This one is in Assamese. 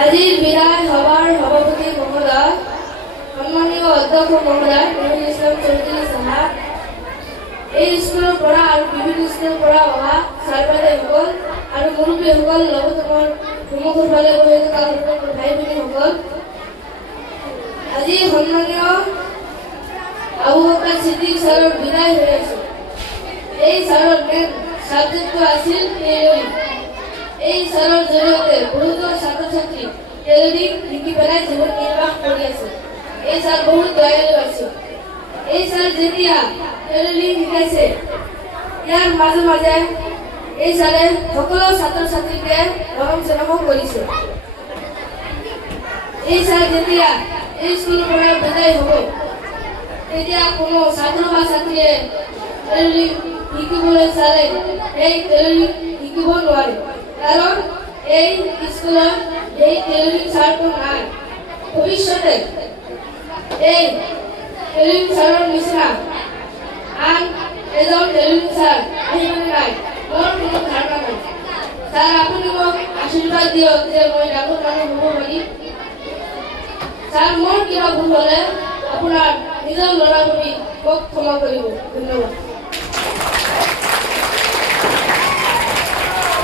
আজিৰ বিদায় সভাৰ সভাপতি মহোদয়, সম্মানীয় অধ্যক্ষ মহোদয় নুৰুল ইছলাম চৌধুৰী সাহেব, এই স্কুলৰ পৰা আৰু বিভিন্ন স্কুলৰ পৰা অহা ছাৰ বাইদেউসকল আৰু মুৰব্বীসকল, লগতে মোৰ সন্মুখৰ ফালে বহি থকা সকলো ভাই ভনীসকল, আজি সন্মানীয় আবু বকৰ ছিদ্দিক ছাৰৰ বিদায় হৈ আছে। এই ছাৰৰ মেইন সাবজেক্টটো আছিল টেইলৰিং। এই ছাৰৰ জৰিয়তে বহুতো ছাত্ৰ ছাত্ৰী টেইলৰিং শিকি পেলাই জীৱন নিৰ্বাহ কৰি আছে। এই ছাৰ বহুত দয়ালু আছিল। এই ছাৰ যেতিয়া টেইলৰিং শিকাইছে, ইয়াৰ মাজে মাজে এই ছাৰে সকলো ছাত্ৰ ছাত্ৰীকে মৰম চেনেহ কৰিছে। এই ছাৰ যেতিয়া এই স্কুলৰ পৰা বিদায় হ'ব, তেতিয়া কোনো ছাত্ৰ বা ছাত্ৰীয়ে টেইলৰিং শিকিবলৈ চালে এই টেইলৰিং শিকিব নোৱাৰে, কাৰণ এই স্কুলত এই টেইলৰিং ছাৰটো নাই। ভৱিষ্যতে এই টেইলৰিং ছাৰৰ নিচিনা আন এজন টেইলৰিং ছাৰ আহিবনে নাই, মোৰ কোনো ধাৰণা নাই। ছাৰ, আপুনি মোক আশীৰ্বাদ দিয়ক যে মই ডাঙৰ মানুহ হ'ব পাৰিম। ছাৰ, মোৰ কিবা ভুল হ'লে আপোনাৰ নিজৰ ল'ৰা বুলি মোক ক্ষমা কৰিব। ধন্যবাদ।